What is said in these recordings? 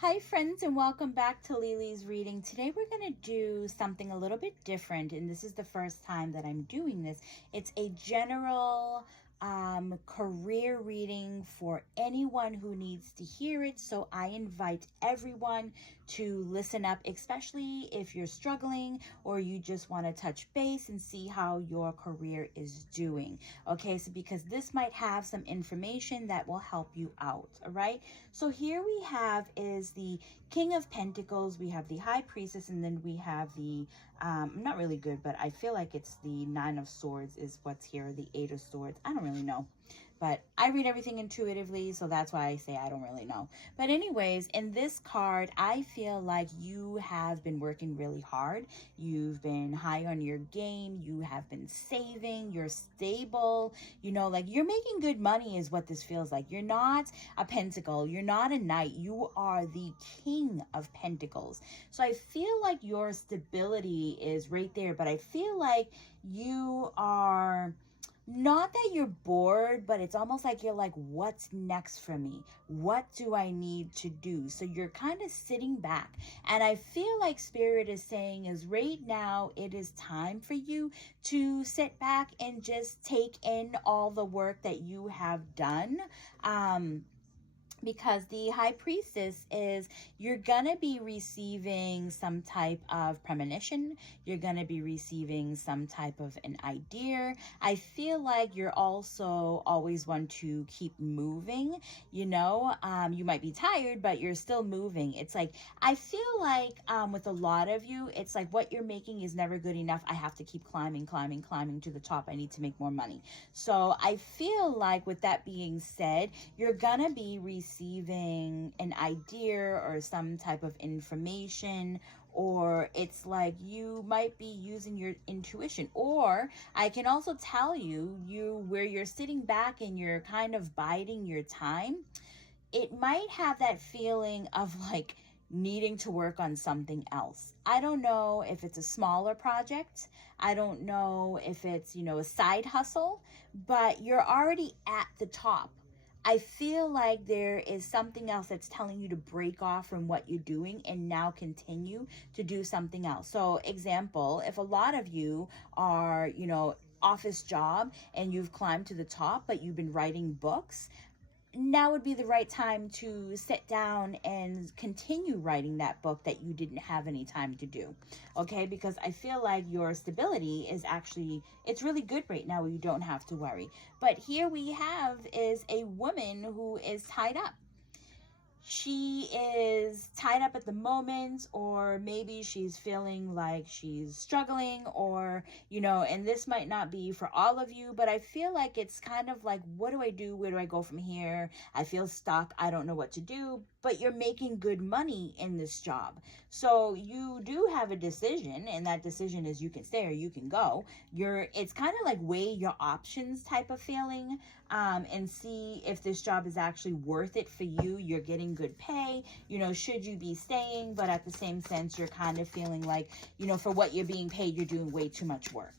Hi friends, and welcome back to Lily's reading. Today we're going to do something a little bit different, and this is the first time that I'm doing this. It's a general career reading for anyone who needs to hear it. So I invite everyone to listen up, especially if you're struggling or you just want to touch base and see how your career is doing. Okay, so because this might have some information that will help you out. All right, so here we have is the King of Pentacles, we have the High Priestess, and then we have the I'm not really good, but I feel like it's the Nine of Swords is what's here, the Eight of Swords. I don't really know, but I read everything intuitively, so that's why I say I don't really know. But anyways, in this card, I feel like you have been working really hard. You've been high on your game. You have been saving. You're stable. You know, like you're making good money is what this feels like. You're not a pentacle. You're not a knight. You are the King of Pentacles. So I feel like your stability is right there, but I feel like you are not that you're bored, but it's almost like you're like, what's next for me? What do I need to do? So you're kind of sitting back. And I feel like Spirit is saying is right now, it is time for you to sit back and just take in all the work that you have done. Because the High Priestess is, you're gonna be receiving some type of premonition. You're gonna be receiving some type of an idea. I feel like you're also always want to keep moving. You know, you might be tired, but you're still moving. It's like, I feel like with a lot of you, it's like what you're making is never good enough. I have to keep climbing to the top. I need to make more money. So I feel like with that being said, you're gonna be receiving an idea or some type of information, or it's like you might be using your intuition. Or I can also tell you where you're sitting back and you're kind of biding your time, it might have that feeling of like needing to work on something else. I don't know if it's a smaller project. I don't know if it's, you know, a side hustle, but you're already at the top. I feel like there is something else that's telling you to break off from what you're doing and now continue to do something else. So example, if a lot of you are, you know, office job and you've climbed to the top, but you've been writing books, now would be the right time to sit down and continue writing that book that you didn't have any time to do. Okay, because I feel like your stability is actually, it's really good right now where you don't have to worry. But here we have is a woman who is tied up. She is tied up at the moment, or maybe she's feeling like she's struggling, or, you know, and this might not be for all of you, but I feel like it's kind of like, what do I do? Where do I go from here? I feel stuck. I don't know what to do, but you're making good money in this job. So you do have a decision, and that decision is you can stay or you can go. It's kind of like weigh your options type of feeling, and see if this job is actually worth it for you. You're getting good pay, you know, should you be staying? But at the same sense, you're kind of feeling like, you know, for what you're being paid, you're doing way too much work.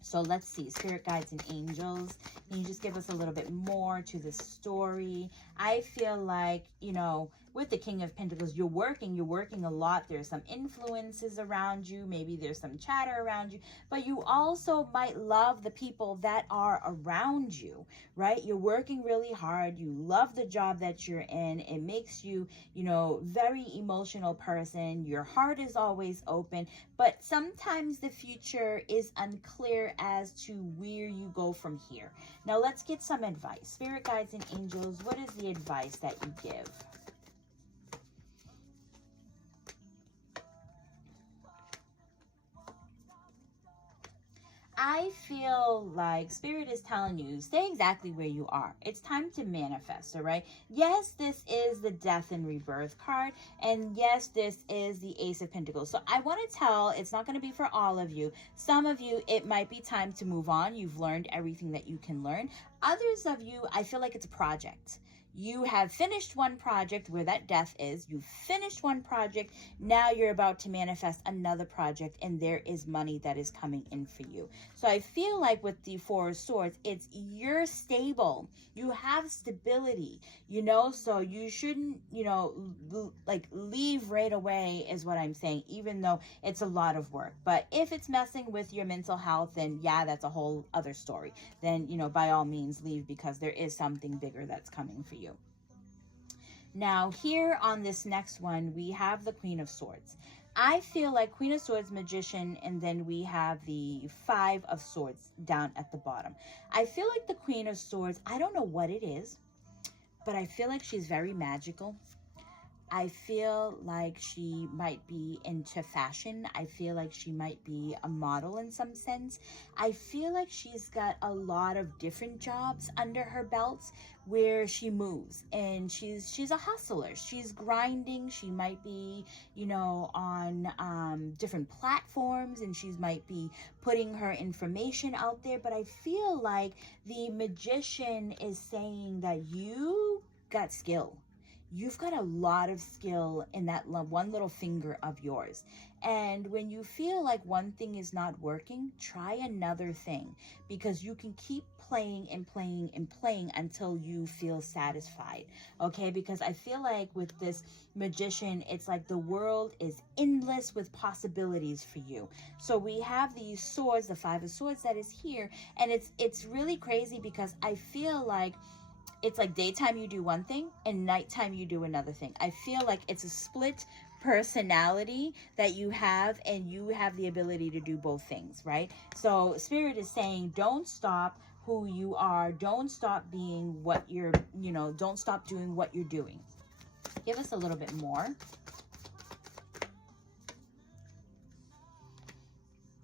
So let's see, spirit guides and angels, can you just give us a little bit more to the story? I feel like, you know, with the King of Pentacles, you're working a lot. There's some influences around you. Maybe there's some chatter around you, but you also might love the people that are around you, right? You're working really hard. You love the job that you're in. It makes you, you know, very emotional person. Your heart is always open, but sometimes the future is unclear as to where you go from here. Now let's get some advice. Spirit guides and angels, what is the advice that you give? I feel like Spirit is telling you, stay exactly where you are. It's time to manifest, all right? Yes, this is the Death and Rebirth card. And yes, this is the Ace of Pentacles. So I want to tell, it's not going to be for all of you. Some of you, it might be time to move on. You've learned everything that you can learn. Others of you, I feel like it's a project. You have finished one project where that death is. You finished one project. Now you're about to manifest another project, and there is money that is coming in for you. So I feel like with the Four of Swords, it's you're stable. You have stability, so you shouldn't, like leave right away is what I'm saying, even though it's a lot of work. But if it's messing with your mental health, then yeah, that's a whole other story. Then, by all means leave, because there is something bigger that's coming for you. Now, here on this next one, we have the Queen of Swords. I feel like Queen of Swords, Magician, and then we have the Five of Swords down at the bottom. I feel like the Queen of Swords, I don't know what it is, but I feel like she's very magical. I feel like she might be into fashion. I feel like she might be a model in some sense. I feel like she's got a lot of different jobs under her belts where she moves, and she's a hustler. She's grinding. She might be, on different platforms, and she might be putting her information out there. But I feel like the Magician is saying that you got skill. You've got a lot of skill in that one little finger of yours. And when you feel like one thing is not working, try another thing, because you can keep playing and playing and playing until you feel satisfied. Okay, because I feel like with this Magician, it's like the world is endless with possibilities for you. So we have these swords, the Five of Swords that is here, and it's really crazy, because I feel like it's like daytime you do one thing and nighttime you do another thing. I feel like it's a split personality that you have, and you have the ability to do both things, right? So Spirit is saying, don't stop who you are. Don't stop being what you're, don't stop doing what you're doing. Give us a little bit more.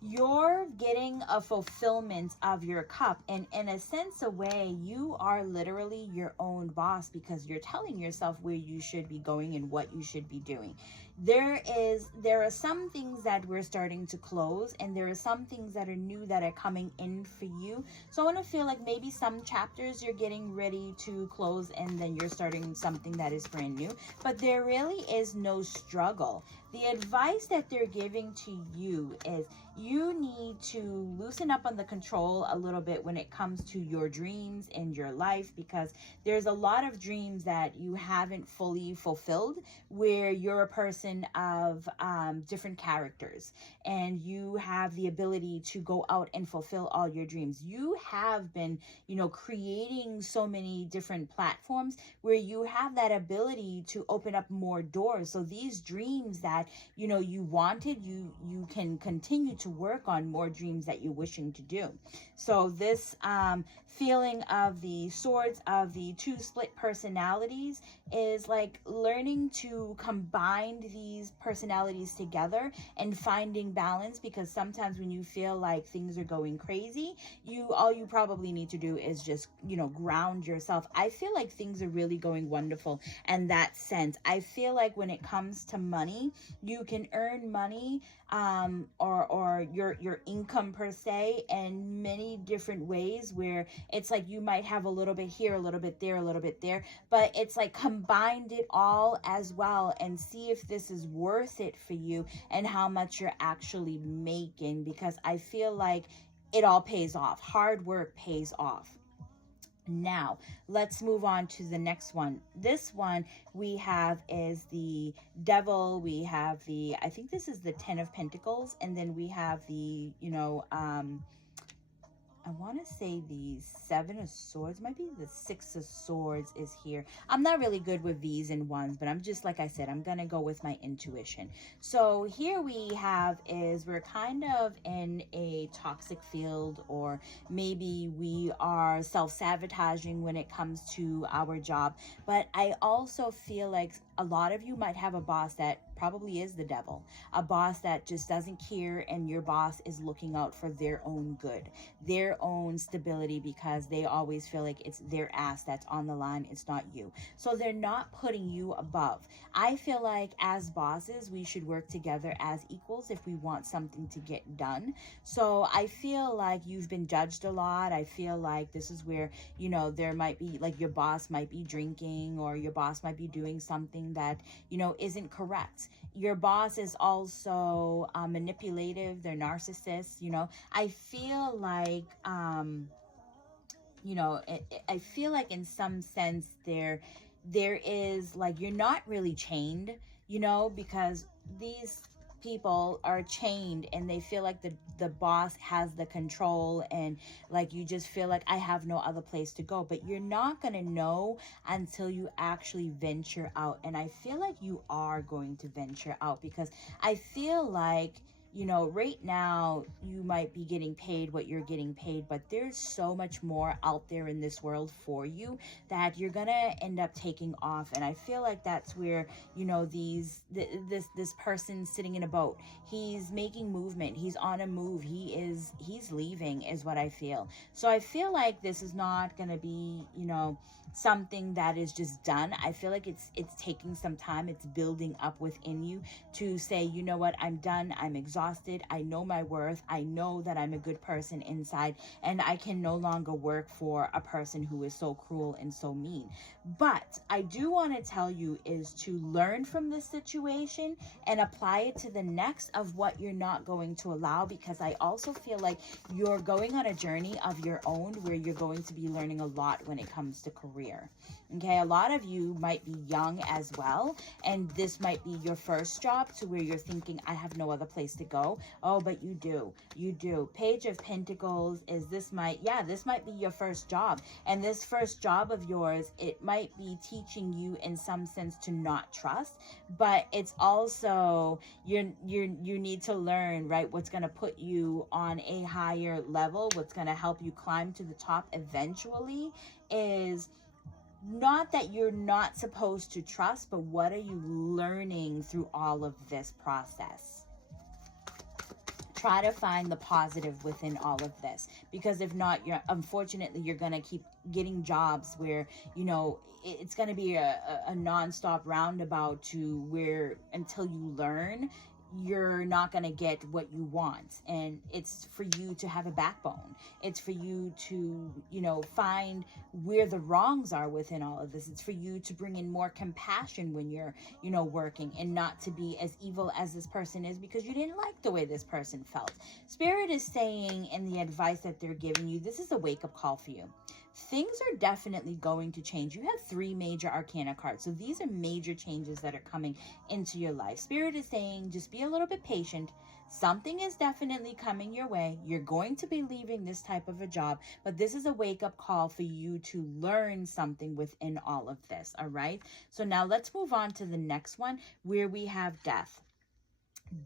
You're getting a fulfillment of your cup, and in a sense, a way, you are literally your own boss, because you're telling yourself where you should be going and what you should be doing. There are some things that we're starting to close, and there are some things that are new that are coming in for you. So I want to feel like maybe some chapters you're getting ready to close, and then you're starting something that is brand new, but there really is no struggle. The advice that they're giving to you is you need to loosen up on the control a little bit when it comes to your dreams and your life, because there's a lot of dreams that you haven't fully fulfilled, where you're a person of different characters, and you have the ability to go out and fulfill all your dreams. You have been, creating so many different platforms where you have that ability to open up more doors. So these dreams that you wanted, you can continue to work on more dreams that you're wishing to do. So this feeling of the swords of the two split personalities is like learning to combine these personalities together and finding balance, because sometimes when you feel like things are going crazy, all you probably need to do is just ground yourself. I feel like things are really going wonderful in that sense. I feel like when it comes to money, you can earn money or your income per se in many different ways, where it's like you might have a little bit here, a little bit there, a little bit there, but it's like combined it all as well, and see if this is worth it for you and how much you're actually making, because I feel like it all pays off. Hard work pays off. Now, let's move on to the next one. This one we have is the Devil. We have I think this is the Ten of Pentacles. And then we have the, I want to say the Seven of Swords, might be the Six of Swords is here. I'm not really good with V's and ones, but I'm just, like I said, I'm going to go with my intuition. So here we have is we're kind of in a toxic field, or maybe we are self-sabotaging when it comes to our job. But I also feel like a lot of you might have a boss that probably is the devil. A boss that just doesn't care, and your boss is looking out for their own good, their own stability, because they always feel like it's their ass that's on the line, it's not you. So they're not putting you above. I feel like as bosses, we should work together as equals if we want something to get done. So I feel like you've been judged a lot. I feel like this is where, you know, there might be like your boss might be drinking, or your boss might be doing something that, you know, isn't correct. Your boss is also manipulative. They're narcissists. You know, I feel like, you know, I feel like in some sense there is like, you're not really chained, you know, because these people are chained and they feel like the boss has the control, and like you just feel like I have no other place to go. But you're not going to know until you actually venture out, and I feel like you are going to venture out, because I feel like, you know, right now you might be getting paid what you're getting paid, but there's so much more out there in this world for you that you're gonna end up taking off. And I feel like that's where, you know, this person sitting in a boat, he's making movement, he's on a move, he's leaving, is what I feel. So I feel like this is not gonna be, you know, something that is just done. I feel like it's taking some time. It's building up within you to say, you know what, I'm done, I'm exhausted, I know my worth, I know that I'm a good person inside, and I can no longer work for a person who is so cruel and so mean. But I do want to tell you is to learn from this situation and apply it to the next of what you're not going to allow, because I also feel like you're going on a journey of your own where you're going to be learning a lot when it comes to career. Okay, a lot of you might be young as well, and this might be your first job to where you're thinking, I have no other place to go. Oh, but you do. Page of Pentacles is this might be your first job, and this first job of yours, it might be teaching you in some sense to not trust, but it's also you need to learn, right, what's going to put you on a higher level, what's going to help you climb to the top eventually, is not that you're not supposed to trust, but what are you learning through all of this process? Try to find the positive within all of this, because if not, unfortunately you're going to keep getting jobs where, you know, it's going to be a non-stop roundabout to where until you learn, you're not going to get what you want. And it's for you to have a backbone. It's for you to, you know, find where the wrongs are within all of this. It's for you to bring in more compassion when you're, you know, working, and not to be as evil as this person is because you didn't like the way this person felt. Spirit is saying in the advice that they're giving you, this is a wake-up call for you. Things are definitely going to change. You have 3 major arcana cards. So these are major changes that are coming into your life. Spirit is saying, just be a little bit patient. Something is definitely coming your way. You're going to be leaving this type of a job, but this is a wake-up call for you to learn something within all of this, all right? So now let's move on to the next one, where we have death.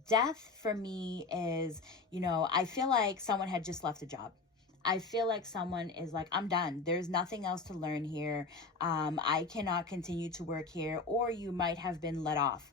Death for me is, you know, I feel like someone had just left a job. I feel like someone is like, I'm done. There's nothing else to learn here. I cannot continue to work here. Or you might have been let off,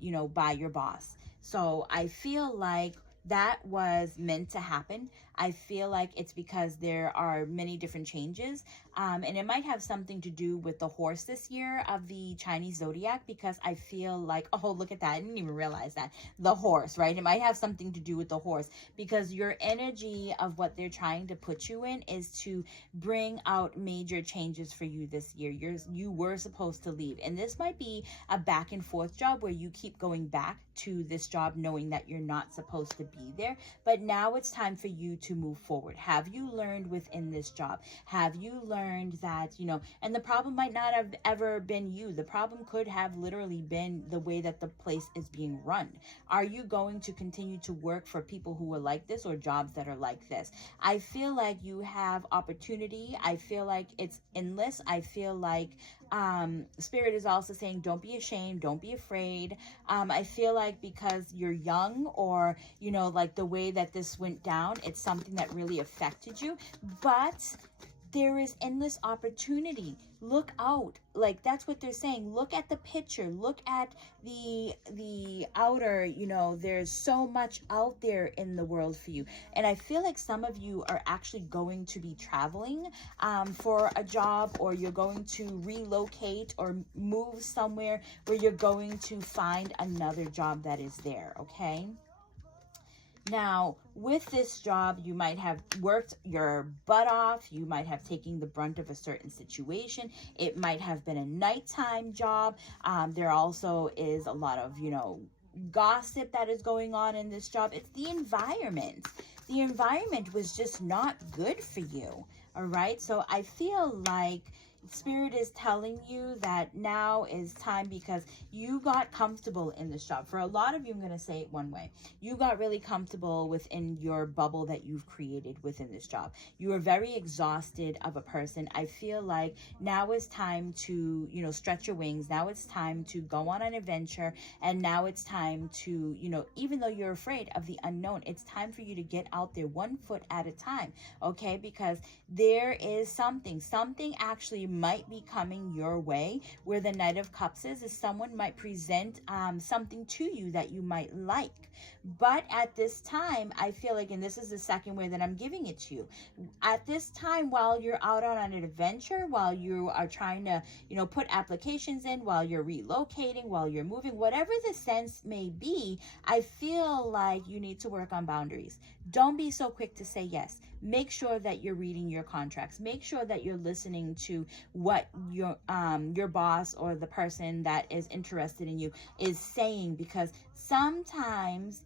you know, by your boss. So I feel like that was meant to happen. I feel like it's because there are many different changes. And it might have something to do with the horse this year of the Chinese zodiac, because I feel like, oh, look at that. I didn't even realize that. The horse, right? It might have something to do with the horse, because your energy of what they're trying to put you in is to bring out major changes for you this year. You were supposed to leave. And this might be a back and forth job where you keep going back to this job knowing that you're not supposed to be there. But now it's time for you to move forward. Have you learned within this job? Have you learned that, you know, and the problem might not have ever been you. The problem could have literally been the way that the place is being run. Are you going to continue to work for people who are like this, or jobs that are like this? I feel like you have opportunity. I feel like it's endless. I feel like Spirit is also saying, don't be ashamed, don't be afraid. I feel like because you're young, or, you know, like the way that this went down, it's something that really affected you, but there is endless opportunity. Look out. Like, that's what they're saying. Look at the picture. Look at the outer, you know, there's so much out there in the world for you. And I feel like some of you are actually going to be traveling for a job, or you're going to relocate or move somewhere where you're going to find another job that is there, okay? Now, with this job, you might have worked your butt off. You might have taken the brunt of a certain situation. It might have been a nighttime job. There also is a lot of, you know, gossip that is going on in this job. It's the environment. The environment was just not good for you. All right. So I feel like Spirit is telling you that now is time, because you got comfortable in this job. For a lot of you, I'm going to say it one way. You got really comfortable within your bubble that you've created within this job. You are very exhausted of a person. I feel like now is time to, you know, stretch your wings. Now it's time to go on an adventure. And now it's time to, you know, even though you're afraid of the unknown, it's time for you to get out there one foot at a time. Okay? Because there is something actually might be coming your way, where the Knight of Cups is someone might present something to you that you might like. But at this time, I feel like, and this is the second way that I'm giving it to you, at this time, while you're out on an adventure, while you are trying to, you know, put applications in, while you're relocating, while you're moving, whatever the sense may be, I feel like you need to work on boundaries. Don't be so quick to say yes. Make sure that you're reading your contracts. Make sure that you're listening to what your boss or the person that is interested in you is saying, because sometimes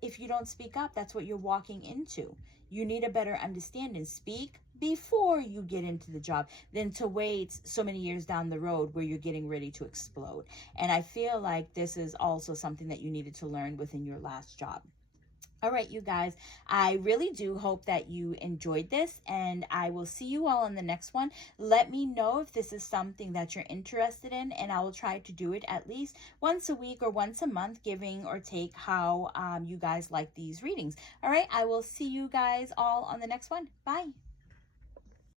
if you don't speak up, that's what you're walking into. You need a better understanding. Speak before you get into the job than to wait so many years down the road where you're getting ready to explode. And I feel like this is also something that you needed to learn within your last job. All right, you guys, I really do hope that you enjoyed this, and I will see you all in the next one. Let me know if this is something that you're interested in, and I will try to do it at least once a week or once a month, giving or take how you guys like these readings. All right, I will see you guys all on the next one. Bye.